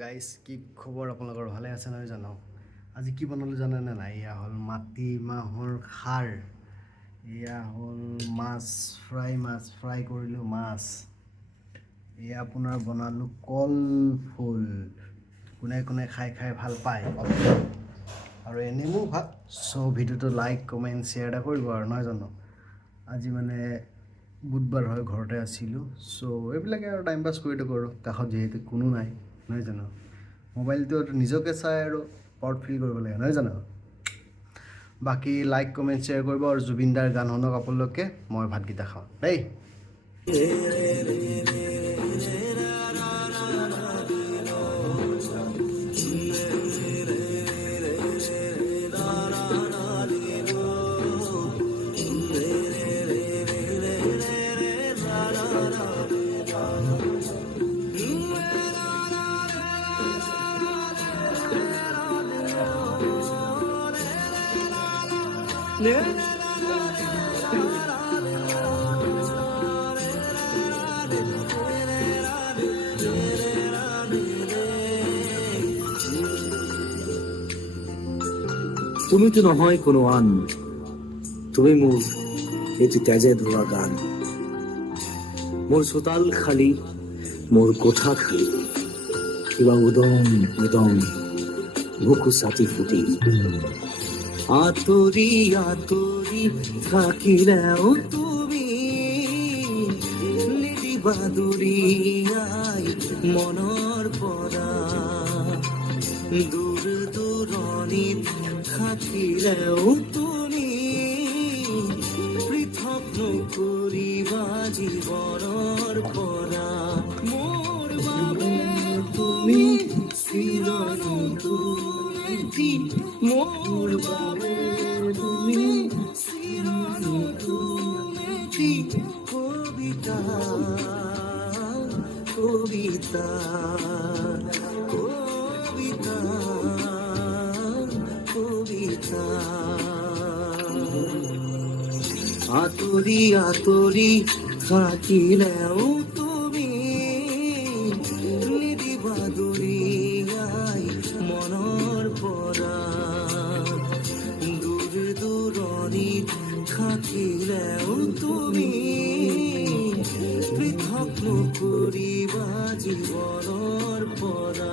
গাইজ, কি খবৰ আপোনালোকৰ? ভালে আছে নহয় জানো? আজি কি বনালোঁ জানেনে নাই? এয়া হ'ল মাটিমাহৰ খাৰ, এয়া হ'ল মাছ ফ্ৰাই কৰিলোঁ মাছ, এয়া আপোনাৰ বনালোঁ কল ফুল। কোনে কোনে খাই ভাল পায় আৰু এনেই মোৰ ভাত। চ' ভিডিঅ'টো লাইক কমেণ্ট শ্বেয়াৰ এটা কৰিব আৰু নহয় জানো? আজি মানে বুধবাৰ হয়, ঘৰতে আছিলোঁ। চ' এইবিলাকে আৰু টাইম পাছ কৰি থাকোঁ আৰু কাষত যিহেতু কোনো নাই নহয় জানো? মোবাইলটো নিজকে চাই আৰু প্ৰাউড ফিল কৰিব লাগে নহয় জানো? বাকী লাইক কমেণ্ট শ্বেয়াৰ কৰিব আৰু জুবিন দাৰ গান শুনক আপোনালোকে। মই ভাতকেইটা খাওঁ দেই। তুমি তো নহয় কোনো আন, তুমি মোৰ এটি তেজে ধোৱা গান। মোৰ চোতাল খালী, মোৰ কোঠা খালী, কিবা উদম উদম বুকু ছাতি ফুটি। আঁতৰি আঁতৰি থাকিলেও তুমি নিদিবা দুৰিয়াই মনৰ পৰা। দূৰ দূৰণিত থাকিলেও তুমি পৃথক নকৰিবা জীৱনৰ পৰা। মোৰ বাবে তুমি চিৰন্তন এটি, মোৰ বাবে তুমি চিৰন্তন এটি কবিতা, কবিতা, কবিতা, কবিতা। আঁতৰি আঁতৰি থাকিলেও তুমি নিদিবা দুৰিয়াই মনৰ পৰা। দূৰ দূৰণিত থাকিলেও তুমি পৃথক নকৰিবা জীৱনৰ পৰা।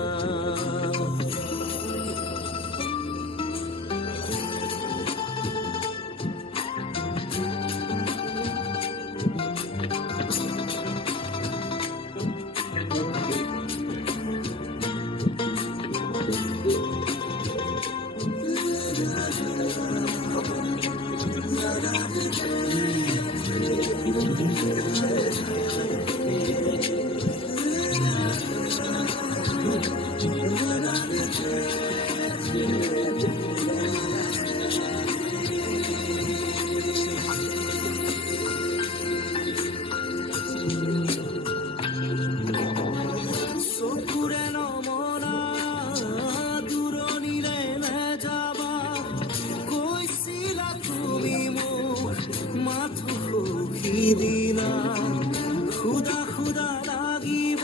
খুদা খুদা লাগিব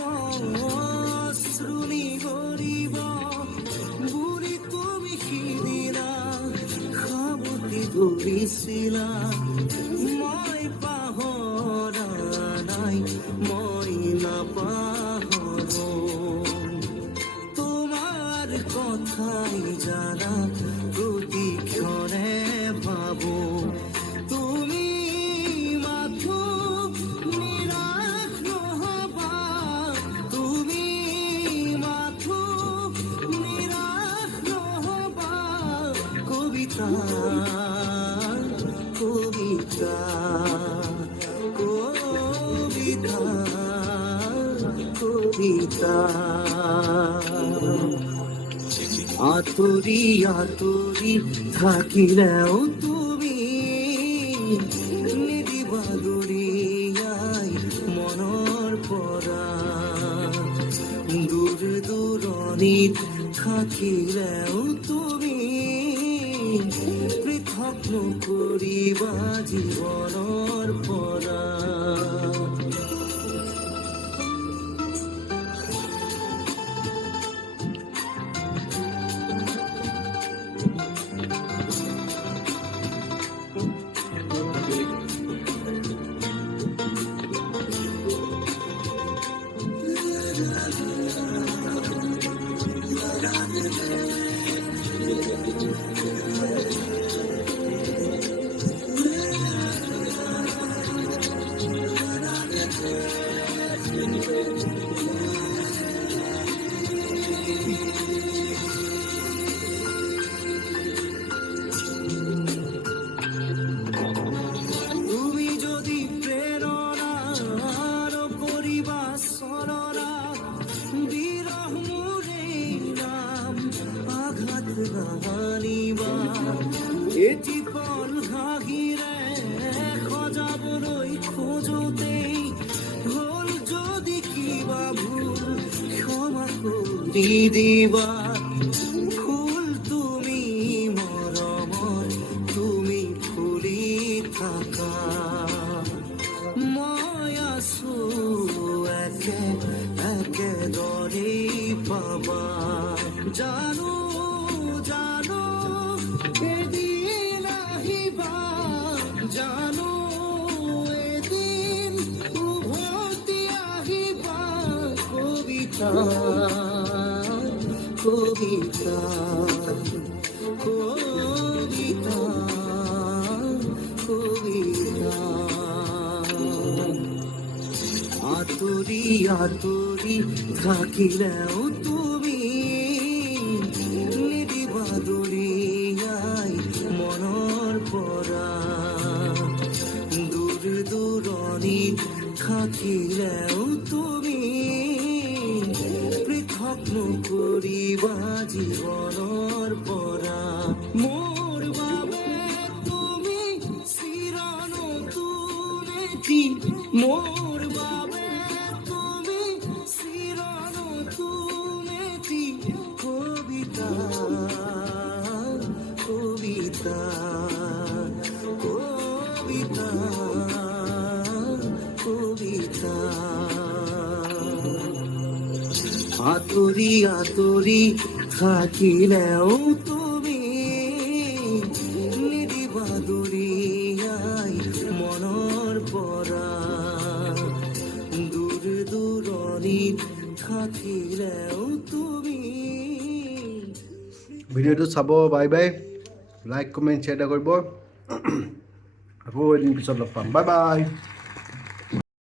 শ্ৰুণী কৰিব বুলি তুমি সিদিনা সাৱটি ধৰিছিলা। মই পাহৰা নাই, মই নাপাহৰো তোমাৰ কথাই জানা প্ৰতিক্ষণে ভাবো। কবিতা, কবিতা, কবিতা। আঁতৰি আঁতৰি থাকিলেও তুমি নিদিবা দুৰিয়াই মনৰ পৰা। দূৰ দূৰণিত থাকিলেও তুমি পৃথক নকৰিবা জীৱনৰ পৰা। তুমি যদি প্রেরণার পরিবার সররা বিরহ মুরে নাম আঘাত গানিবা এটি পল ঘাগিরে খজাবরই খোঁজতেই হল যদি কিবা ভুল ক্ষমা করি দিবা ফুল তুমি মরমত তুমি ফুলি থাকা মই আছো একে একে দৰে পাবা জানো জানো এদিন আহিবা জানো এদিন উভতি আহিবা কবিতা কবিতা কবিতা কবিতা আতরি আতরি থাকিলেও তুমি নিদিবা দৰিয়াই মনৰ পৰা দূৰ দূৰণিত থাকিলেও তুমি পৃথক নকৰিবা জীৱনৰ পৰা মোৰ বাবে তুমি চিৰ নতুন এটি মোৰ বাবে তুমি চিৰ নতুন এটি কবিতা কবিতা কবিতা কবিতা আতৰি আতৰি থাকিলেও তুমি নিদিবা দৰিয়াই মনৰ পৰা দূৰ দূৰণিত থাকিলেও তুমি ভিডিঅ'টো চাব bye bye like comment share এটা কৰিব আকৌ এদিন পিছত লগ পাম বাই বাই